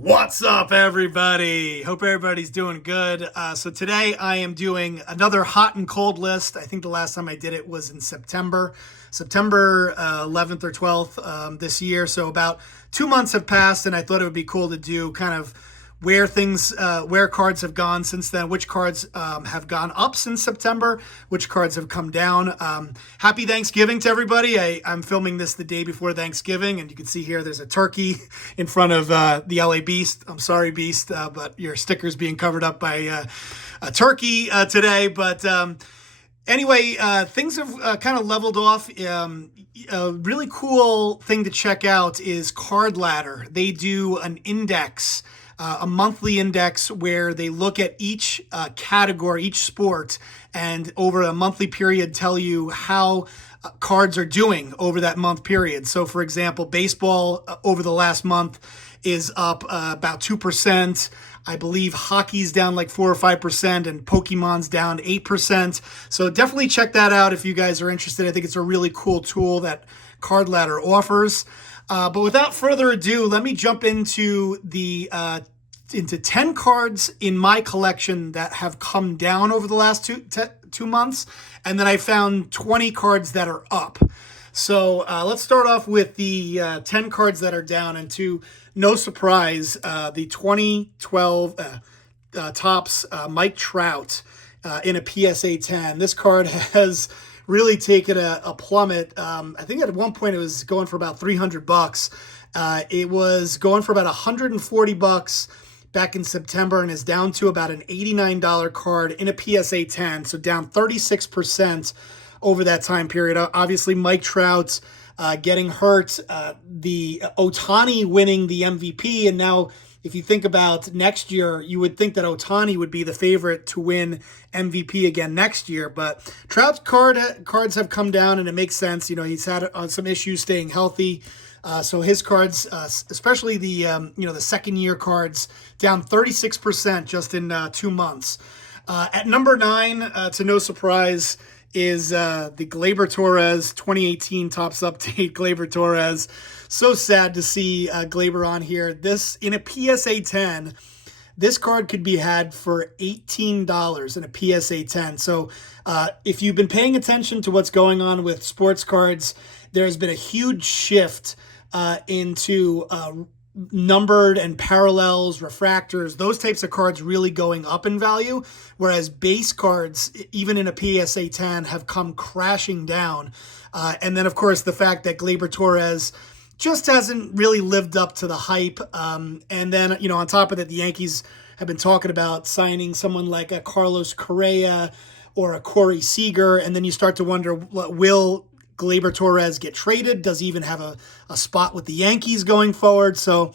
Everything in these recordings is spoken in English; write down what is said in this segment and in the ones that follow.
What's up, everybody? Hope everybody's doing good. So today I am doing another hot and cold list. I think the last time I did it was in September 11th or 12th this year. So about 2 months have passed, and I thought it would be cool to do kind of where cards have gone since then, which cards have gone up since September, which cards have come down. Happy Thanksgiving to everybody. I'm filming this the day before Thanksgiving, and you can see here there's a turkey in front of the LA Beast. I'm sorry, Beast, but your sticker's being covered up by a turkey today. But anyway, things have kind of leveled off. A really cool thing to check out is Card Ladder. They do an index, a monthly index where they look at each category, each sport, and over a monthly period tell you how cards are doing over that month period. So, for example, baseball over the last month is up about 2%. I believe hockey's down like 4 or 5%, and Pokemon's down 8%. So definitely check that out if you guys are interested. I think it's a really cool tool that Card Ladder offers. But without further ado, let me jump into 10 cards in my collection that have come down over the last two months, and then I found 20 cards that are up. So let's start off with the 10 cards that are down, and to no surprise, the 2012 Topps Mike Trout in a PSA 10. This card has really taken a plummet. I think at one point it was going for about $300. It was going for about $140 back in September, and is down to about an $89 card in a PSA 10, so down 36% over that time period. Obviously, Mike Trout getting hurt, the Ohtani winning the MVP, and now if you think about next year, you would think that Ohtani would be the favorite to win MVP again next year. But Trout's cards have come down, and it makes sense. You know, he's had some issues staying healthy. So his cards, especially the the second year cards, down 36% just in 2 months. At number 9, to no surprise, is the Gleyber Torres 2018 Topps Update. Gleyber Torres, so sad to see Gleyber on here. This in a PSA 10. This card could be had for $18 in a PSA 10. So if you've been paying attention to what's going on with sports cards, there's been a huge shift into numbered and parallels, refractors, those types of cards really going up in value, whereas base cards, even in a PSA 10, have come crashing down. And then, of course, the fact that Gleyber Torres just hasn't really lived up to the hype. And then, on top of that, the Yankees have been talking about signing someone like a Carlos Correa or a Corey Seager, and then you start to wonder, will Gleyber Torres get traded? Does he even have a spot with the Yankees going forward? So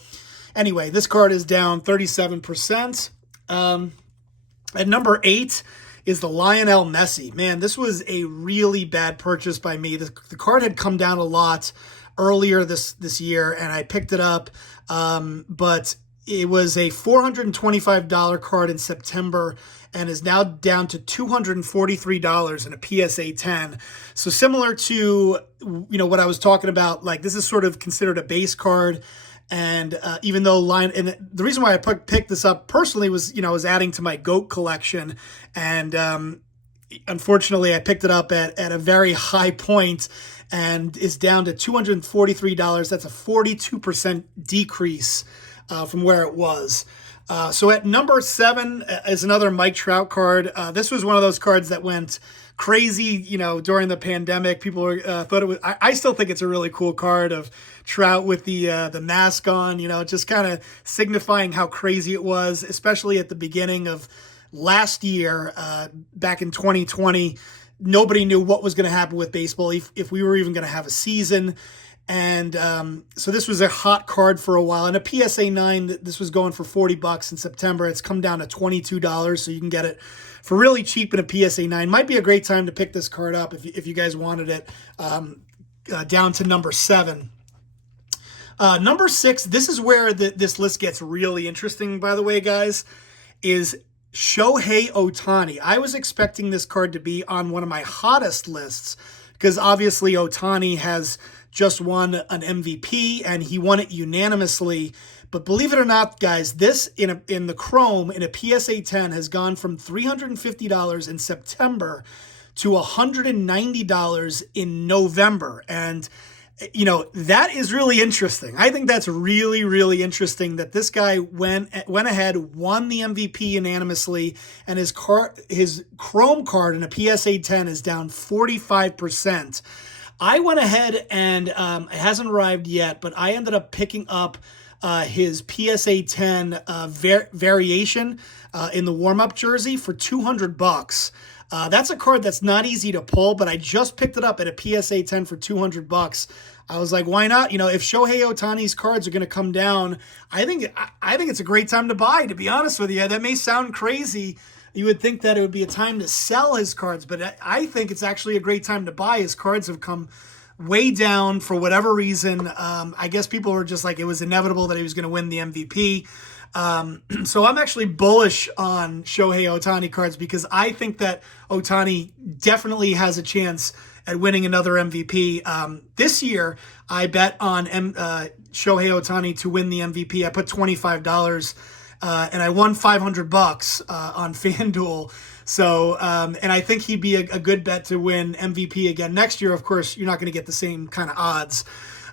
anyway, this card is down 37%. At number 8 is the Lionel Messi. Man, this was a really bad purchase by me. The card had come down a lot earlier this year, and I picked it up, but it was a $425 card in September and is now down to $243 in a PSA 10. So similar to what I was talking about, like this is sort of considered a base card, and even though and the reason why I picked this up personally was I was adding to my GOAT collection, and unfortunately I picked it up at a very high point and is down to $243. That's a 42% decrease from where it was. So at number 7 is another Mike Trout card. This was one of those cards that went crazy, during the pandemic. People thought it was. I still think it's a really cool card of Trout with the mask on. Just kind of signifying how crazy it was, especially at the beginning of last year, back in 2020. Nobody knew what was going to happen with baseball, if we were even going to have a season. And so this was a hot card for a while. In a PSA 9, this was going for $40 in September. It's come down to $22, so you can get it for really cheap in a PSA 9. Might be a great time to pick this card up if you guys wanted it. Down to number 7. Number 6, this is where this list gets really interesting, by the way, guys, is Shohei Ohtani. I was expecting this card to be on one of my hottest lists because obviously Ohtani has just won an MVP and he won it unanimously. But believe it or not, guys, this in the Chrome in a PSA 10 has gone from $350 in September to $190 in November. And you know, that is really interesting. I think that's really, really interesting that this guy went ahead, won the MVP unanimously, and his Chrome card in a PSA 10 is down 45%. I went ahead and it hasn't arrived yet, but I ended up picking up his PSA 10 variation in the warm-up jersey for $200. That's a card that's not easy to pull, but I just picked it up at a PSA 10 for $200. I was like, why not? You know, if Shohei Ohtani's cards are going to come down, I think it's a great time to buy, to be honest with you. That may sound crazy. You would think that it would be a time to sell his cards, but I think it's actually a great time to buy. His cards have come way down for whatever reason. I guess people were just like, it was inevitable that he was going to win the MVP. So I'm actually bullish on Shohei Ohtani cards because I think that Ohtani definitely has a chance at winning another MVP. This year, I bet on Shohei Ohtani to win the MVP. I put $25, and I won $500 on FanDuel. So, and I think he'd be a good bet to win MVP again next year. Of course, you're not going to get the same kind of odds.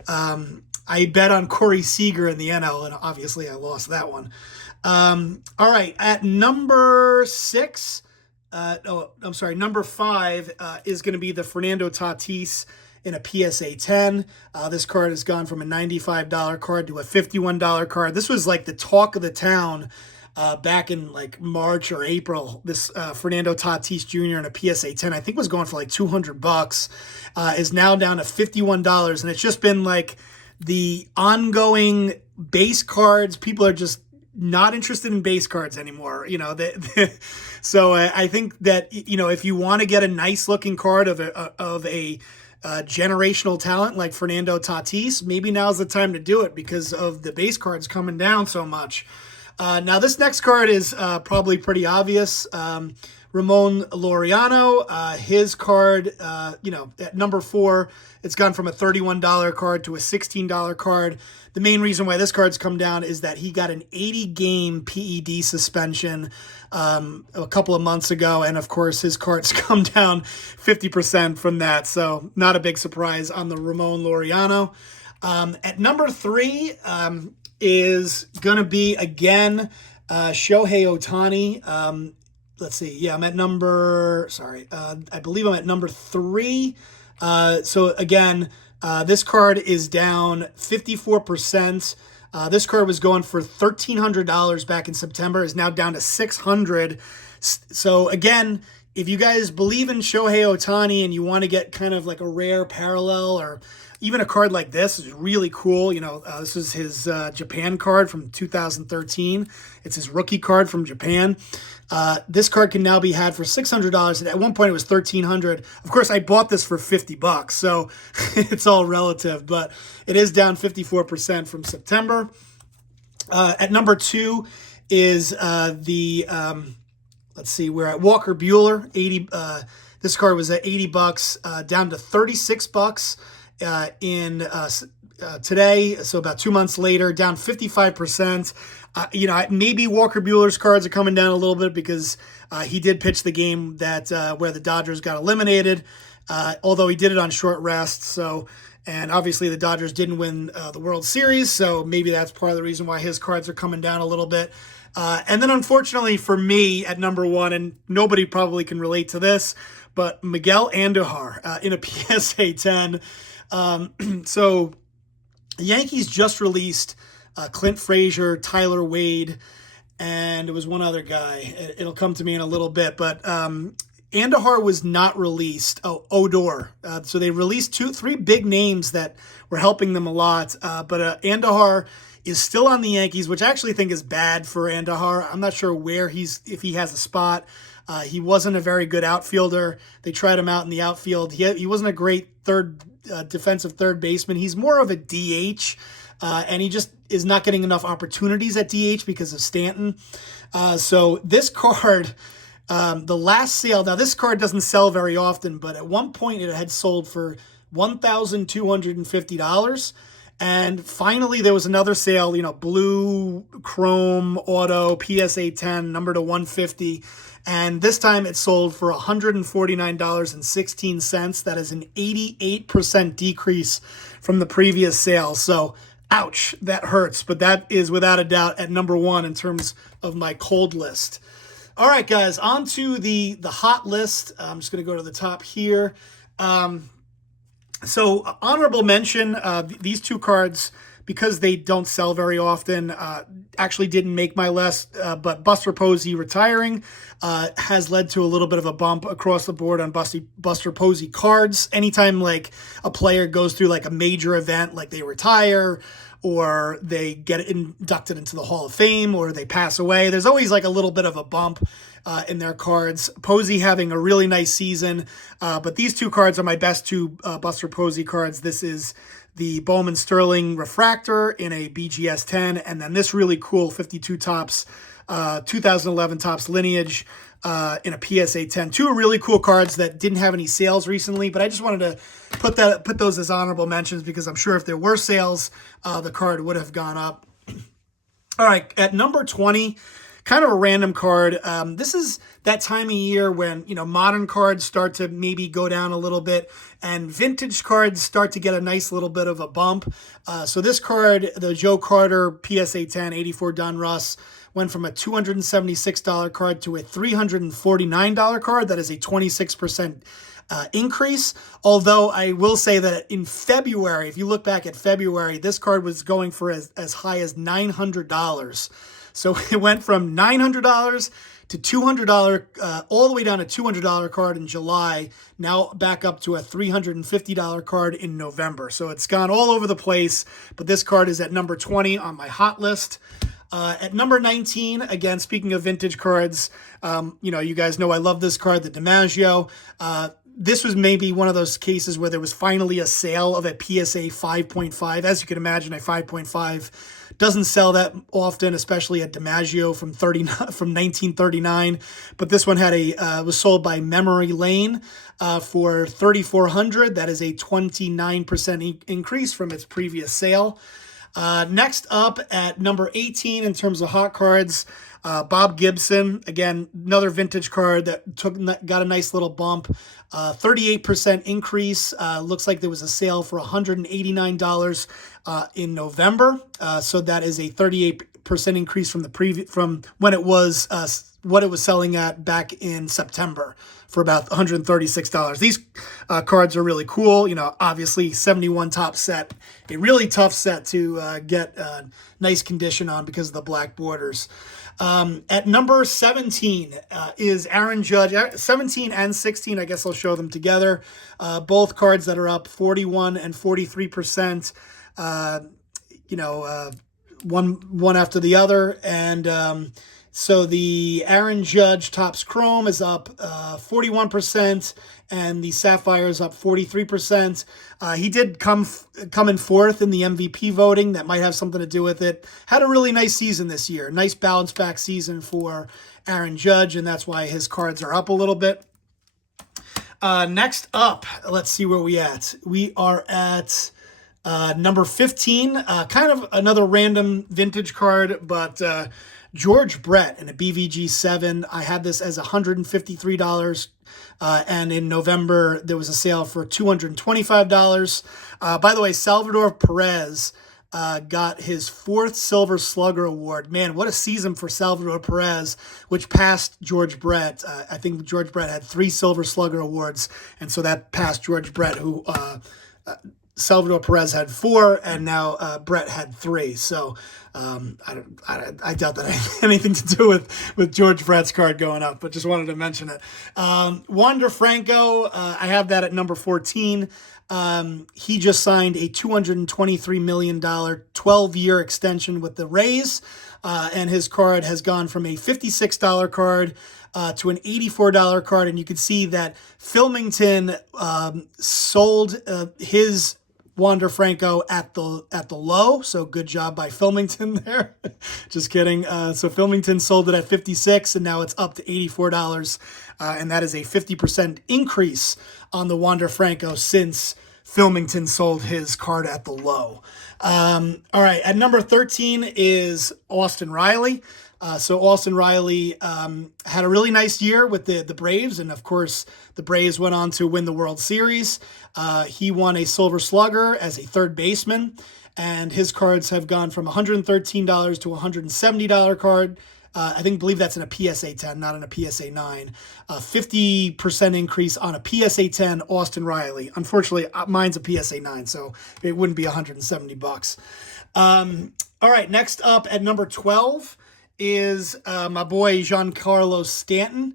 I bet on Corey Seager in the NL, and obviously I lost that one. All right, at number 6, number 5 is going to be the Fernando Tatis in a PSA 10. This card has gone from a $95 card to a $51 card. This was like the talk of the town back in like March or April. This Fernando Tatis Jr. in a PSA 10, I think was going for like $200, is now down to $51. And it's just been like the ongoing base cards. People are just not interested in base cards anymore. You know, so I think that, you know, if you want to get a nice looking card of a generational talent like Fernando Tatis, maybe now's the time to do it because of the base cards coming down so much. Now this next card is probably pretty obvious. Ramon Laureano, his card, you know, at number 4, it's gone from a $31 card to a $16 card. The main reason why this card's come down is that he got an 80-game PED suspension a couple of months ago, and of course his card's come down 50% from that, so not a big surprise on the Ramon Laureano. At number 3 is going to be, again, Shohei Ohtani. Let's see. Yeah, I'm at number, I believe I'm at number 3. So again, this card is down 54%. This card was going for $1,300 back in September, is now down to $600. So again, if you guys believe in Shohei Ohtani and you want to get kind of like a rare parallel or even a card like this is really cool. You know, this is his Japan card from 2013. It's his rookie card from Japan. This card can now be had for $600. At one point, it was $1,300. Of course, I bought this for $50, so it's all relative. But it is down 54% from September. At number 2 is let's see, we're at Walker Buehler. This card was at $80, down to $36 in today, so about 2 months later, down 55%. You know, maybe Walker Buehler's cards are coming down a little bit because he did pitch the game that where the Dodgers got eliminated, although he did it on short rest. So, and obviously the Dodgers didn't win the World Series, so maybe that's part of the reason why his cards are coming down a little bit. And then unfortunately for me at number 1, and nobody probably can relate to this, but Miguel Andujar in a PSA 10. So the Yankees just released Clint Frazier, Tyler Wade, and it was one other guy. It'll come to me in a little bit, but Andujar was not released. Oh, Odor. So they released 3 big names that were helping them a lot, but Andujar is still on the Yankees, which I actually think is bad for Andujar. I'm not sure if he has a spot. He wasn't a very good outfielder. They tried him out in the outfield. He wasn't a great defensive third baseman. He's more of a DH, and he just is not getting enough opportunities at DH because of Stanton. So this card, the last sale, now this card doesn't sell very often, but at one point it had sold for $1,250. And finally, there was another sale, blue chrome auto PSA 10, number to 150. And this time it sold for $149.16. That is an 88% decrease from the previous sale. So, ouch, that hurts. But that is without a doubt at number one in terms of my cold list. All right, guys, on to the hot list. I'm just going to go to the top here. So honorable mention, these two cards, because they don't sell very often, actually didn't make my list, but Buster Posey retiring has led to a little bit of a bump across the board on Buster Posey cards. Anytime like a player goes through like a major event, like they retire or they get inducted into the Hall of Fame or they pass away, there's always like a little bit of a bump in their cards. Posey having a really nice season, but these two cards are my best two Buster Posey cards. This is the Bowman Sterling Refractor in a BGS 10, and then this really cool 52 Topps 2011 Topps Lineage in a PSA 10. Two really cool cards that didn't have any sales recently, but I just wanted to put those as honorable mentions because I'm sure if there were sales, the card would have gone up. All right, at number 20, kind of a random card. This is that time of year when, modern cards start to maybe go down a little bit and vintage cards start to get a nice little bit of a bump. So this card, the Joe Carter PSA 10 84 Donruss, went from a $276 card to a $349 card. That is a 26% increase. Although I will say that in February, if you look back at February, this card was going for as high as $900. So it went from $900 to $200, all the way down to $200 card in July, now back up to a $350 card in November. So it's gone all over the place, but this card is at number 20 on my hot list. At number 19, again, speaking of vintage cards, you guys know I love this card, the DiMaggio. This was maybe one of those cases where there was finally a sale of a PSA 5.5. As you can imagine, a 5.5 doesn't sell that often, especially at DiMaggio from 1939. But this one was sold by Memory Lane for $3,400. That is a 29% increase from its previous sale. Next up at number 18 in terms of hot cards, Bob Gibson. Again, another vintage card that got a nice little bump. 38% increase. Looks like there was a sale for $189 in November. So that is a 38% increase from when it was what it was selling at back in September for about $136. These cards are really cool. Obviously 71 top set, a really tough set to get nice condition on because of the black borders. At number 17 is Aaron Judge. 17 and 16, I guess I'll show them together. Both cards that are up 41 and 43%, one after the other. And so the Aaron Judge Topps Chrome is up 41%, and the Sapphire is up 43%. He did come in fourth in the MVP voting. That might have something to do with it. Had a really nice season this year. Nice bounce back season for Aaron Judge, and that's why his cards are up a little bit. Next up, let's see where we at. We are at number 15. Kind of another random vintage card, but George Brett in a BVG 7. I had this as $153. And in November, there was a sale for $225. By the way, Salvador Perez got his 4th Silver Slugger Award. Man, what a season for Salvador Perez, which passed George Brett. I think George Brett had 3 Silver Slugger Awards, and so that passed George Brett, who Salvador Perez had 4, and now Brett had 3. So I doubt that had anything to do with George Brett's card going up, but just wanted to mention it. Wander Franco, I have that at number 14. He just signed a $223 million 12-year extension with the Rays, and his card has gone from a $56 card to an $84 card, and you can see that Filmington sold his Wander Franco at the low, so good job by Filmington there. Just kidding. So Filmington sold it at $56, and now it's up to $84, and that is a 50% increase on the Wander Franco since Filmington sold his card at the low. All right, at number 13 is Austin Riley. So Austin Riley had a really nice year with the Braves, and of course the Braves went on to win the World Series. He won a Silver Slugger as a third baseman, and his cards have gone from $113 to $170 card. Believe that's in a PSA 10, not in a PSA 9. 50% increase on a PSA 10 Austin Riley. Unfortunately, mine's a PSA 9, so it wouldn't be $170. All right, next up at number 12 is my boy Giancarlo Stanton.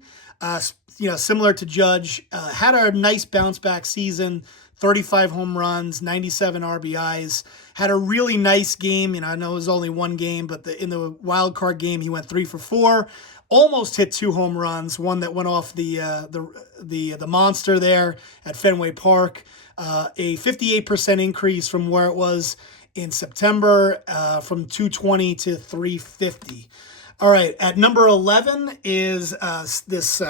Similar to Judge, had a nice bounce back season. 35 home runs, 97 RBIs. Had a really nice game. I know it was only one game, but in the wild card game, he went 3 for 4. Almost hit 2 home runs. One that went off the monster there at Fenway Park. A 58% increase from where it was in September, from 220 to 350. All right, at number 11 is this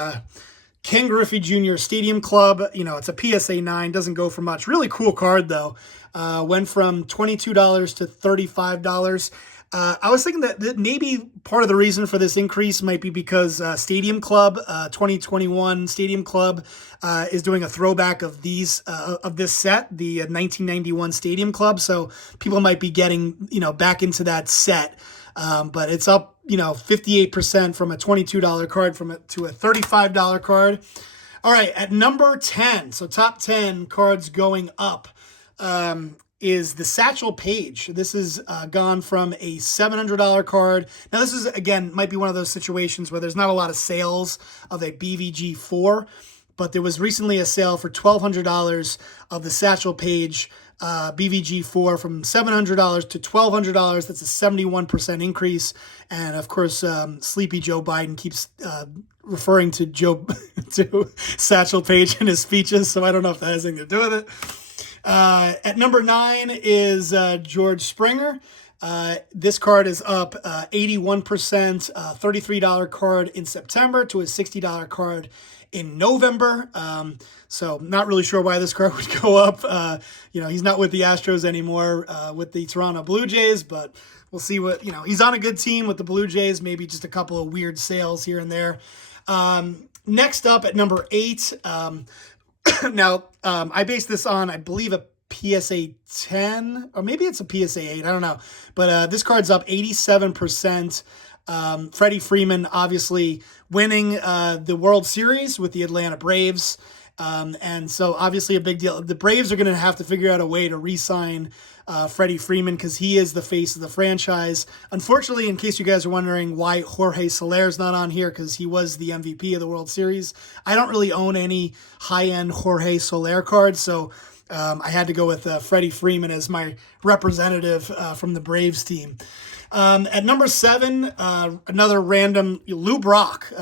Ken Griffey Jr. Stadium Club. It's a PSA 9, doesn't go for much. Really cool card, though. Went from $22 to $35. I was thinking that maybe part of the reason for this increase might be because Stadium Club, 2021 Stadium Club, is doing a throwback of this set, the 1991 Stadium Club. So people might be getting, back into that set. But it's up, 58% from a $22 card to a $35 card. All right, at number 10, so top 10 cards going up, is the Satchel Paige. This is gone from a $700 card. Now, this is, again, might be one of those situations where there's not a lot of sales of a BVG 4, but there was recently a sale for $1,200 of the Satchel Paige BVG 4 from $700 to $1,200. That's a 71% increase. And of course, Sleepy Joe Biden keeps referring to to Satchel Paige in his speeches, so I don't know if that has anything to do with it. At number 9 is George Springer. This card is up 81%, $33 card in September to a $60 card in November. So not really sure why this card would go up. He's not with the Astros anymore, with the Toronto Blue Jays, but we'll see what, he's on a good team with the Blue Jays, maybe just a couple of weird sales here and there. Next up at number 8, now, I based this on, I believe, a PSA 10, or maybe it's a PSA 8, I don't know. But this card's up 87%. Freddie Freeman, obviously, winning the World Series with the Atlanta Braves. And so, obviously, a big deal. The Braves are going to have to figure out a way to re-sign Freddie Freeman because he is the face of the franchise. Unfortunately, in case you guys are wondering why Jorge Soler's not on here, because he was the MVP of the World Series, I don't really own any high-end Jorge Soler cards, so I had to go with Freddie Freeman as my representative from the Braves team. At number 7, another random Lou Brock.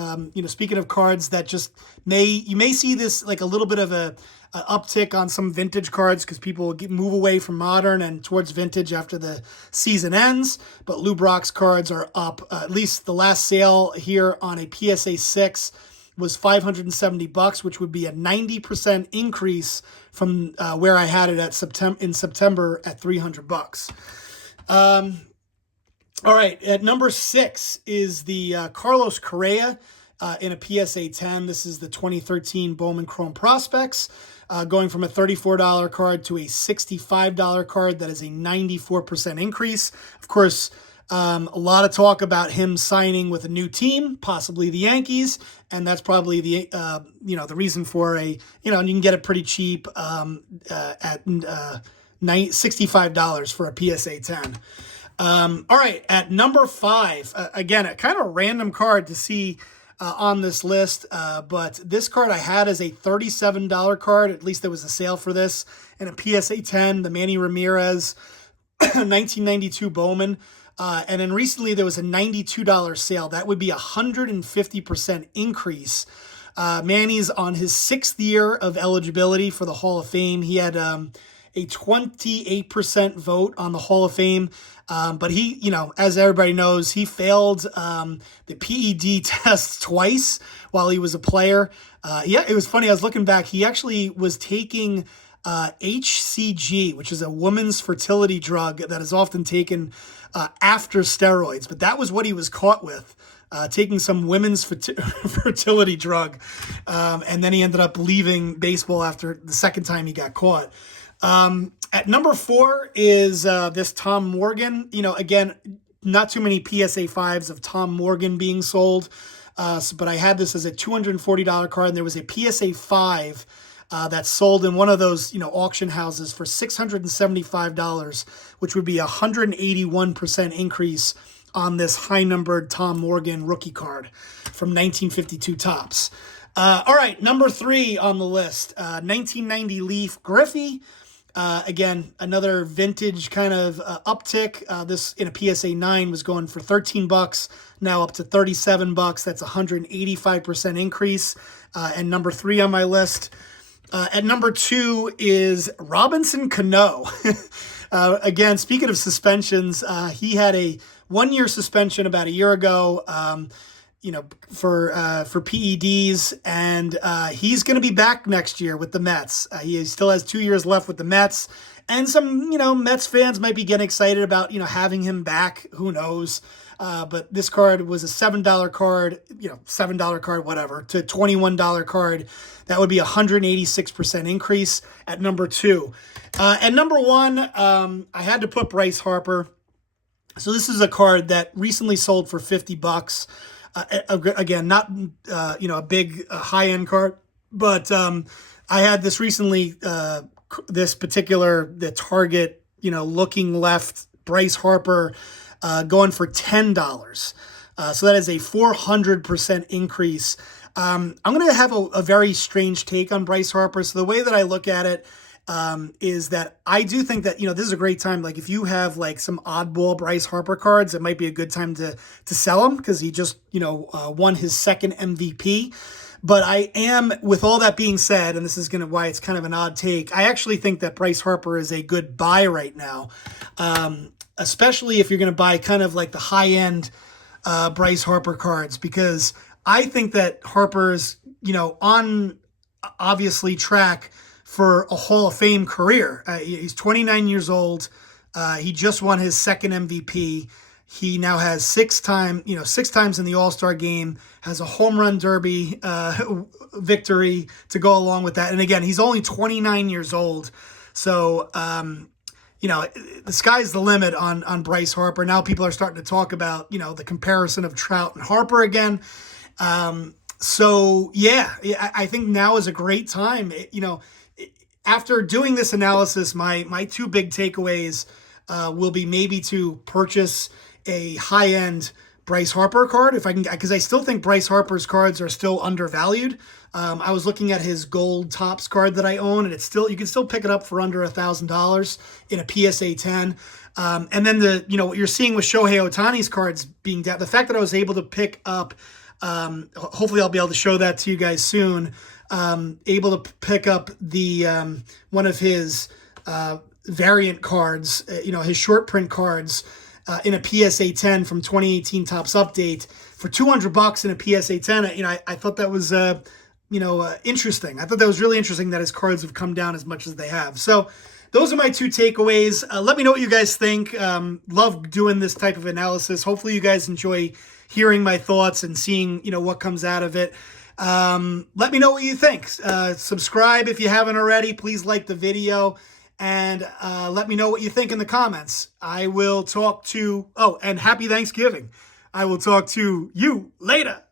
Speaking of cards that you may see this like a little bit of a uptick on some vintage cards because people move away from modern and towards vintage after the season ends. But Lou Brock's cards are up. At least the last sale here on a PSA 6 was $570, which would be a 90% increase from where I had it in September at $300. All right, at number 6 is the Carlos Correa in a PSA 10. This is the 2013 Bowman Chrome Prospects, going from a $34 card to a $65 card. That is a 94% increase. Of course, a lot of talk about him signing with a new team, possibly the Yankees, and that's probably the the reason for you can get it pretty cheap at $65 for a PSA 10. All right, at number 5, again, a kind of random card to see on this list, but this card I had as a $37 card. At least there was a sale for this in a PSA 10, the Manny Ramirez 1992 Bowman. And then recently there was a $92 sale. That would be a 150% increase. Manny's on his 6th year of eligibility for the Hall of Fame. He had a 28% vote on the Hall of Fame. But he, as everybody knows, he failed the PED test twice while he was a player. It was funny. I was looking back. He actually was taking HCG, which is a woman's fertility drug that is often taken after steroids. But that was what he was caught with, taking some women's fertility drug. And then he ended up leaving baseball after the second time he got caught. At number 4 is this Tom Morgan. Again, not too many PSA 5s of Tom Morgan being sold. But I had this as a $240 card, and there was a PSA 5 that sold in one of those auction houses for $675, which would be a 181% increase on this high-numbered Tom Morgan rookie card from 1952 Topps. All right, number 3 on the list, 1990 Leaf Griffey. Again, another vintage kind of uptick. This in a PSA 9 was going for $13, now up to $37. That's a 185% increase. And number 3 on my list. At number 2 is Robinson Cano. Again, speaking of suspensions, he had a 1-year suspension about a year ago. For PEDs, and he's going to be back next year with the Mets. He still has 2 years left with the Mets, and some, Mets fans might be getting excited about, having him back. Who knows? But this card was a $7 card, $7 card, whatever, to $21 card. That would be a 186% increase at number 2. At number 1, I had to put Bryce Harper. So this is a card that recently sold for $50. Again, not a big high-end card, but I had this recently. This particular the Target, looking left Bryce Harper, going for $10. So that is a 400% increase. I'm going to have a very strange take on Bryce Harper. So the way that I look at it is that I do think that, this is a great time. Like if you have like some oddball Bryce Harper cards, it might be a good time to sell them because he just, won his second MVP. But I am, with all that being said, and this is why it's kind of an odd take, I actually think that Bryce Harper is a good buy right now, especially if you're going to buy kind of like the high-end Bryce Harper cards, because I think that Harper's, on obviously track for a Hall of Fame career. He's 29 years old. He just won his second MVP. He now has 6 times in the All-Star game, has a home run derby victory to go along with that. And again, he's only 29 years old. So, the sky's the limit on Bryce Harper. Now people are starting to talk about, the comparison of Trout and Harper again. So yeah, I think now is a great time. After doing this analysis, my 2 big takeaways will be maybe to purchase a high-end Bryce Harper card if I can, because I still think Bryce Harper's cards are still undervalued. I was looking at his gold Topps card that I own, and you can still pick it up for under $1,000 in a PSA 10. And then what you're seeing with Shohei Ohtani's cards being down, the fact that I was able to pick up, hopefully I'll be able to show that to you guys soon. Able to pick up the one of his variant cards, his short print cards in a PSA 10 from 2018 Topps Update for $200 in a PSA 10. I thought that was interesting. I thought that was really interesting that his cards have come down as much as they have. So those are my 2 takeaways. Let me know what you guys think. Love doing this type of analysis. Hopefully you guys enjoy hearing my thoughts and seeing what comes out of it. Let me know what you think. Subscribe if you haven't already. Please like the video, and let me know what you think in the comments. I will talk to, and happy Thanksgiving. I will talk to you later.